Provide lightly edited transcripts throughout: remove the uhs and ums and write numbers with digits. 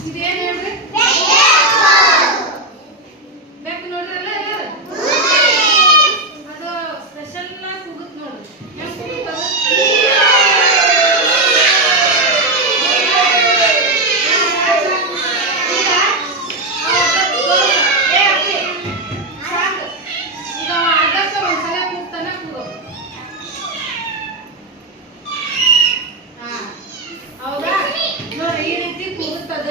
ಇದೇನ್ ಹೇಳ್ರಿ ಬೆಕ್ಕು ನೋಡ್ರಲ್ಲ ಎಲ್ಲರೂ ಅದು ಸ್ಪೆಷಲ್ ಆಗಿ ಕೂಗುತ್ತೆ ನೋಡ್ರಿ ಹೆಂಗ್ ಕೂಗುತ್ತದ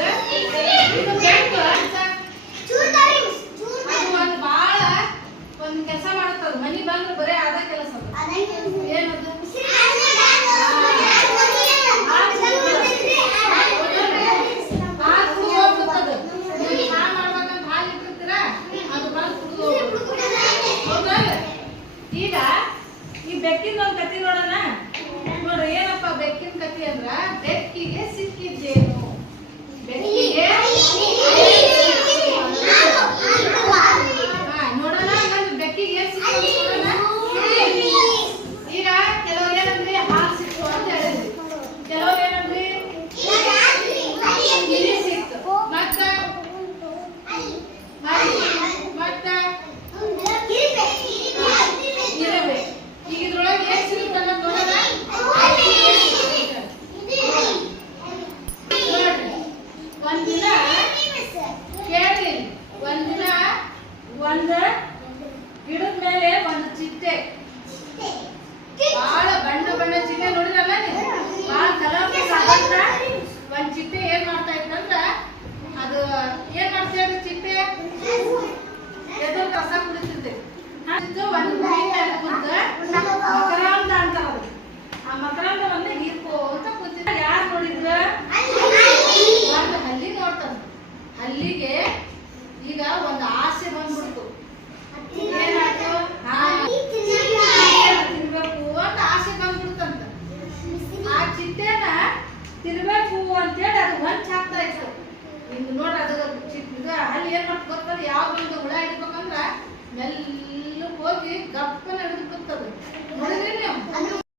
ಕೆಲಸ ಮಾಡುತ್ತದ ಮನಿ ಬಂದ್ರೆ ಬರೇ ಅದ ಕೆಲಸ ಏನದು ಈಗ ಈ ಬೆಕ್ಕಿನ ಒಂದು ಕತಿ ನೋಡೋಣ ನೋಡ್ರಿ ಏನಪ್ಪ ಬೆಕ್ಕಿನ ಕತಿ ಅಂದ್ರ ಬೆಕ್ಕಿಗೆ ಸಿಕ್ಕಿದ್ದೇನು ಬೆಕ್ಕಿಗೆ ಈಗ ಕೆಲವ್ರು ಏನಂದ್ರೆ ಹಾಲು ಸಿಕ್ತು ಅಂತ ಹೇಳಿದ್ರಿ ಕೆಲವ್ರು ಏನಂದ್ರಿ ಗಿರಿ ಸಿಕ್ತು ಮತ್ತ ಇರಬೇಕು ಈಗ ಇದ್ರೊಳಗೆ ಏನ್ ಸಿಗುತ್ತೆ ಅನ್ನೋದು ನೋಡೋಣ ಒಂದಿನ ಕೇಳಿ ಒಂದಿನ ಒಂದು ಗಿಡದ ಮೇಲೆ ಒಂದು ಚಿಟ್ಟೆ ಬಹಳ ಬಣ್ಣ ಬಣ್ಣ ಚಿಟ್ಟೆ ನೋಡಿರಲ್ಲ ಬಹಳ ಕಲರ್ಫುಲ್ ಆಗಂತ ಒಂದ್ ಚಿಟ್ಟೆ ಏನ್ ಮಾಡ್ತಾ ಇತ್ತಂದ್ರ ಅದು ಏನ್ ಮಾಡ್ತಾ ಇದ್ರು ಚಿಟ್ಟೆ ಎದುರು ಕಸ ಕುಡಿತಿರ್ತೈತಿ ಒಂದು ಮಕರಂದ ಅಂತಾರ ಆ ಮಕರಂದವನ್ನ ಹೀರ್ಕೋತ ಕೂತಿದ್ದ ಯಾರು ನೋಡಿದ್ರ ಒಂದು ಹಲ್ಲಿ ನೋಡ್ತಾರ ಹಲ್ಲಿಗೆ ಈಗ ಒಂದು ಆಸೆ ಬಂದ್ಬಿಡ್ತು ಏನಾಯ್ತು ತಿನ್ಬೇಕು ಅಂತ ಆಸೆ ಬಂದ್ಬಿಡ್ತಂತ ಆ ಚಿಟ್ಟೆನ ತಿನ್ಬೇಕು ಅಂತೇಳಿ ಅದು ಹೊಂಚ್ ಹಾಕ್ತಾ ಇತ್ತು ಹಿಂಗ್ ನೋಡ್ರಿ ಅದು ಅಲ್ಲಿ ಏನ್ ಮಾಡ್ತ ಗೊತ್ತದ ಯಾವ್ದೊಂದು ಹುಳ ಹಿಡ್ಬೇಕಂದ್ರ ಮೆಲ್ಲ ಹೋಗಿ ಗಪ್ಪನ ಹಿಡಿದು ಕೂತದ ನೋಡಿದ್ರಿ ನೀವು